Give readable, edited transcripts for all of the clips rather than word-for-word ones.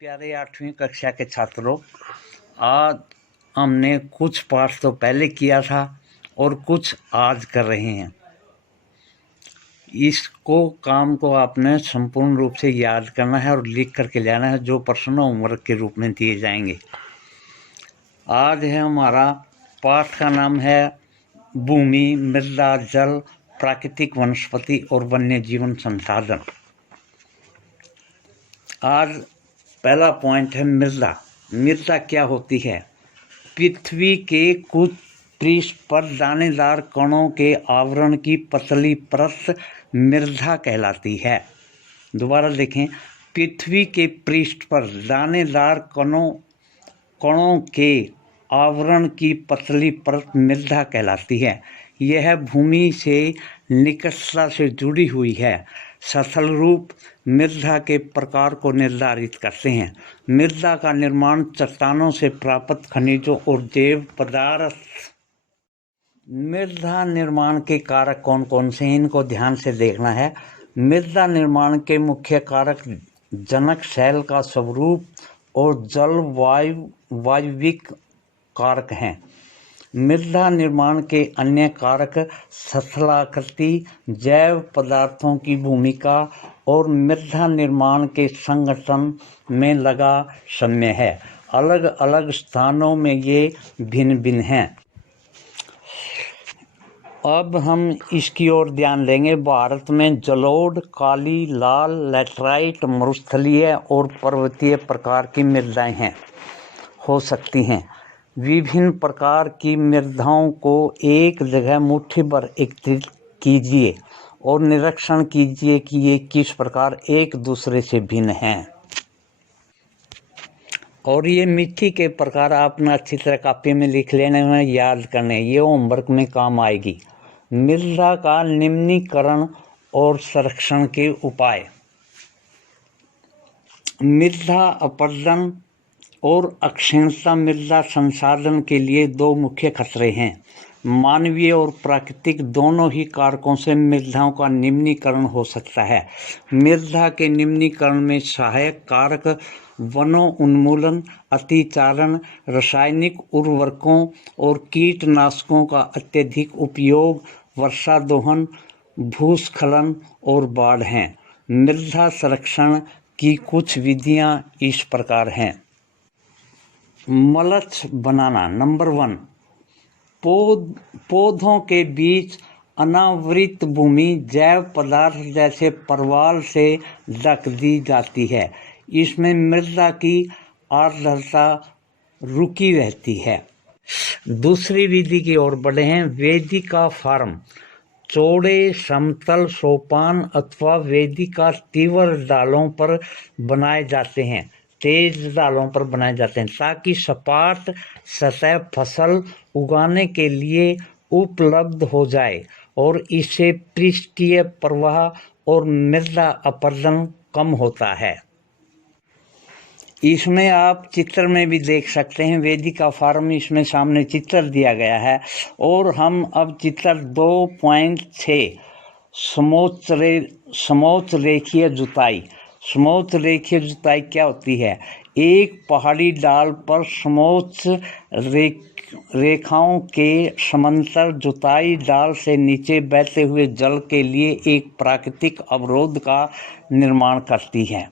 प्यारे 8वीं कक्षा के छात्रों, आज हमने कुछ पाठ तो पहले किया था और कुछ आज कर रहे हैं। इसको काम को आपने संपूर्ण रूप से याद करना है और लिख करके लाना है, जो प्रश्न होमवर्क के रूप में दिए जाएंगे। आज है हमारा पाठ का नाम है भूमि, मृदा, जल, प्राकृतिक वनस्पति और वन्य जीवन संसाधन। आज पहला पॉइंट है मृदा। मृदा क्या होती है? पृथ्वी के कुछ पृष्ठ पर दानेदार कणों के आवरण की पतली परत मृदा कहलाती है। दोबारा देखें, पृथ्वी के पृष्ठ पर दानेदार कणों के आवरण की पतली परत मृदा कहलाती है। यह भूमि से निकटता से जुड़ी हुई है। सतल रूप मृदा के प्रकार को निर्धारित करते हैं। मृदा का निर्माण चट्टानों से प्राप्त खनिजों और जैव पदार्थ। मृदा निर्माण के कारक कौन कौन से हैं, इनको ध्यान से देखना है। मृदा निर्माण के मुख्य कारक जनक शैल का स्वरूप और वायविक कारक हैं। मृदा निर्माण के अन्य कारक स्थलाकृति, जैव पदार्थों की भूमिका और मृदा निर्माण के संगठन में लगा समय है। अलग अलग स्थानों में ये भिन्न भिन्न हैं। अब हम इसकी ओर ध्यान देंगे। भारत में जलोढ़, काली, लाल, लैटराइट, मरुस्थलीय और पर्वतीय प्रकार की मृदाएं हो सकती हैं। विभिन्न प्रकार की मृदाओं को एक जगह मुट्ठी भर एकत्रित कीजिए और निरीक्षण कीजिए कि ये किस प्रकार एक दूसरे से भिन्न हैं। और ये मिट्टी के प्रकार आपने अच्छी तरह कॉपी में लिख लेने हैं, याद करने, ये होमवर्क में काम आएगी। मृदा का निम्नीकरण और संरक्षण के उपाय। मृदा अपरदन और अक्षीणता मृदा संसाधन के लिए दो मुख्य खतरे हैं। मानवीय और प्राकृतिक दोनों ही कारकों से मृदाओं का निम्नीकरण हो सकता है। मृदा के निम्नीकरण में सहायक कारक वनों उन्मूलन, अतिचारण, रासायनिक उर्वरकों और कीटनाशकों का अत्यधिक उपयोग, वर्षा दोहन, भूस्खलन और बाढ़ हैं। मृदा संरक्षण की कुछ विधियां इस प्रकार हैं। मल्च बनाना। नंबर 1, पौधों के बीच अनावृत भूमि जैव पदार्थ जैसे परवाल से ढक दी जाती है। इसमें मृदा की आर्द्रता रुकी रहती है। दूसरी विधि की ओर बढ़े हैं। वेदिका फार्म। चौड़े समतल सोपान अथवा वेदिका तीव्र डालों पर बनाए जाते हैं, तेज डालों पर बनाए जाते हैं, ताकि सपाट सतह फसल उगाने के लिए उपलब्ध हो जाए और इससे पृष्ठीय प्रवाह और मृदा अपरदन कम होता है। इसमें आप चित्र में भी देख सकते हैं। वेदिका फार्म, इसमें सामने चित्र दिया गया है। और हम अब चित्र 2.6 समोच्च रेखीय जुताई। समोच्च रेखीय जुताई क्या होती है? एक पहाड़ी डाल पर समोच्च रेखाओं के समांतर जुताई डाल से नीचे बहते हुए जल के लिए एक प्राकृतिक अवरोध का निर्माण करती है।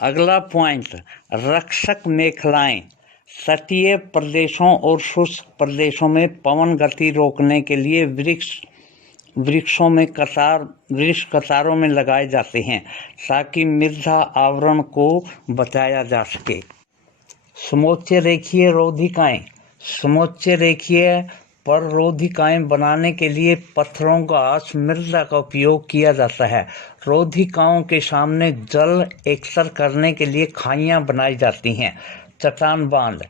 अगला पॉइंट, रक्षक मेखलाएं। तटीय प्रदेशों और शुष्क प्रदेशों में पवन गति रोकने के लिए वृक्ष कतारों में लगाए जाते हैं, ताकि मृदा आवरण को बचाया जा सके। समोच्च रेखीय रोधिकाएं। समोच्च रेखीय पर रोधिकाएं बनाने के लिए पत्थरों घास मृदा का उपयोग किया जाता है। रोधिकाओं के सामने जल एकत्र करने के लिए खाइयां बनाई जाती हैं। चट्टान बांध।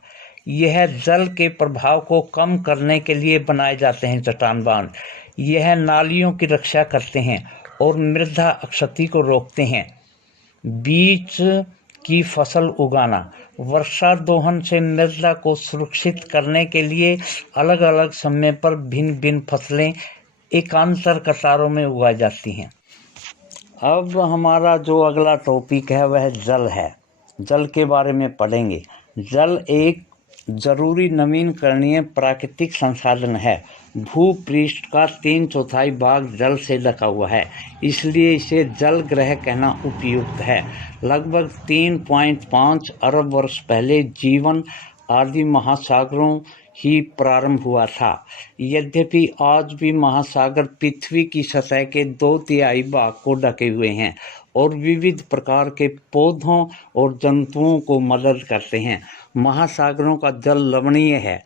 यह जल के प्रभाव को कम करने के लिए बनाए जाते हैं। चट्टान बांध यह नालियों की रक्षा करते हैं और मृदा क्षति को रोकते हैं। बीज की फसल उगाना। वर्षा दोहन से मृदा को सुरक्षित करने के लिए अलग अलग समय पर भिन्न भिन्न फसलें एकांतर कतारों में उगाई जाती हैं। अब हमारा जो अगला टॉपिक है वह जल है। जल के बारे में पढ़ेंगे। जल एक जरूरी नवीकरणीय प्राकृतिक संसाधन है। भूपृष्ठ का 3/4 भाग जल से ढका हुआ है, इसलिए इसे जल ग्रह कहना उपयुक्त है। लगभग 3.5 अरब वर्ष पहले जीवन आदि महासागरों ही प्रारंभ हुआ था। यद्यपि आज भी महासागर पृथ्वी की सतह के 2/3 भाग को ढके हुए हैं और विविध प्रकार के पौधों और जंतुओं को मदद करते हैं। महासागरों का जल लवणीय है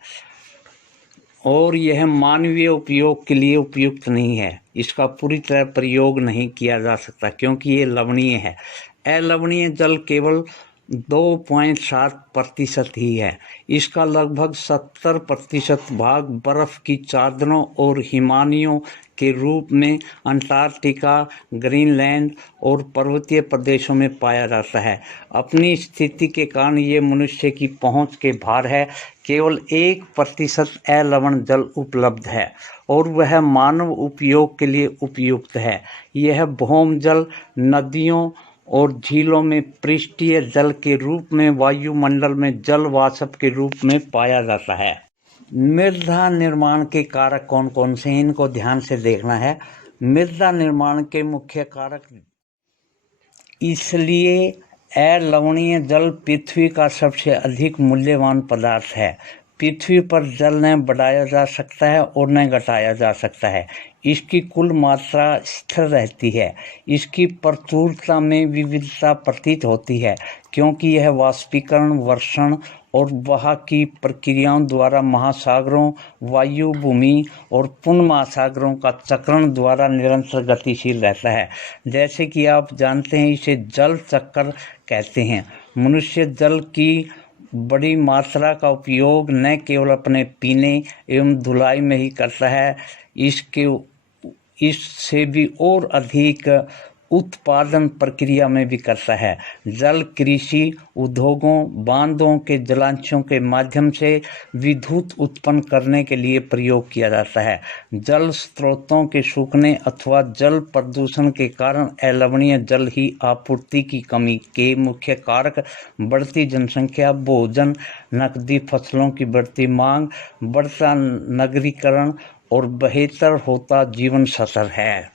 और यह मानवीय उपयोग के लिए उपयुक्त नहीं है। इसका पूरी तरह प्रयोग नहीं किया जा सकता क्योंकि ये लवणीय है। अलवणीय जल केवल 2.7% ही है। इसका लगभग 70% भाग बर्फ की चादरों और हिमानियों के रूप में अंटार्कटिका, ग्रीनलैंड और पर्वतीय प्रदेशों में पाया जाता है। अपनी स्थिति के कारण ये मनुष्य की पहुंच के बाहर है। केवल 1% अलवण जल उपलब्ध है और वह मानव उपयोग के लिए उपयुक्त है। यह भौम जल, नदियों और झीलों में पृष्ठीय जल के रूप में वायुमंडल में जल वाष्प के रूप में पाया जाता है। मृदा निर्माण के कारक कौन कौन से हैं, इनको ध्यान से देखना है। मृदा निर्माण के मुख्य कारक इसलिए अलवणीय जल पृथ्वी का सबसे अधिक मूल्यवान पदार्थ है। पृथ्वी पर जल न बढ़ाया जा सकता है और न घटाया जा सकता है। इसकी कुल मात्रा स्थिर रहती है। इसकी प्रचुरता में विविधता प्रतीत होती है क्योंकि यह वाष्पीकरण, वर्षण और वहाँ की प्रक्रियाओं द्वारा महासागरों, वायु, भूमि और पुनः महासागरों का चक्रण द्वारा निरंतर गतिशील रहता है। जैसे कि आप जानते हैं, इसे जल चक्र कहते हैं। मनुष्य जल की बड़ी मात्रा का उपयोग न केवल अपने पीने एवं धुलाई में ही करता है, इससे भी और अधिक उत्पादन प्रक्रिया में भी करता है। जल कृषि, उद्योगों, बांधों के जलाशयों के माध्यम से विद्युत उत्पन्न करने के लिए प्रयोग किया जाता है। जल स्रोतों के सूखने अथवा जल प्रदूषण के कारण अलवणीय जल ही आपूर्ति की कमी के मुख्य कारक बढ़ती जनसंख्या, भोजन, नकदी फसलों की बढ़ती मांग, बढ़ता नगरीकरण और बेहतर होता जीवन स्तर है।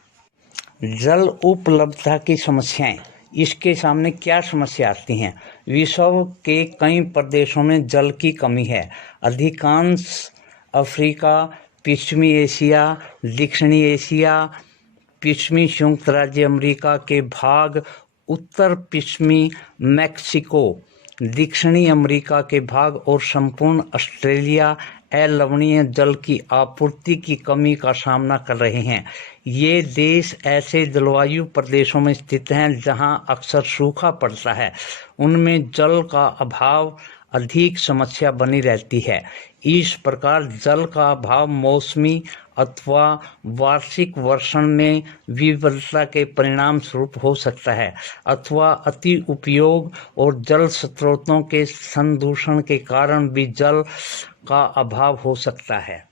जल उपलब्धता की समस्याएं, इसके सामने क्या समस्या आती हैं? विश्व के कई प्रदेशों में जल की कमी है। अधिकांश अफ्रीका, पश्चिमी एशिया, दक्षिणी एशिया, पश्चिमी संयुक्त राज्य अमेरिका के भाग, उत्तर पश्चिमी मैक्सिको, दक्षिणी अमेरिका के भाग और संपूर्ण ऑस्ट्रेलिया अलवणीय जल की आपूर्ति की कमी का सामना कर रहे हैं। ये देश ऐसे जलवायु प्रदेशों में स्थित हैं जहां अक्सर सूखा पड़ता है। उनमें जल का अभाव अधिक समस्या बनी रहती है। इस प्रकार जल का अभाव मौसमी अथवा वार्षिक वर्षण में विविधता के परिणाम स्वरूप हो सकता है अथवा अति उपयोग और जल स्रोतों के संदूषण के कारण भी जल का अभाव हो सकता है।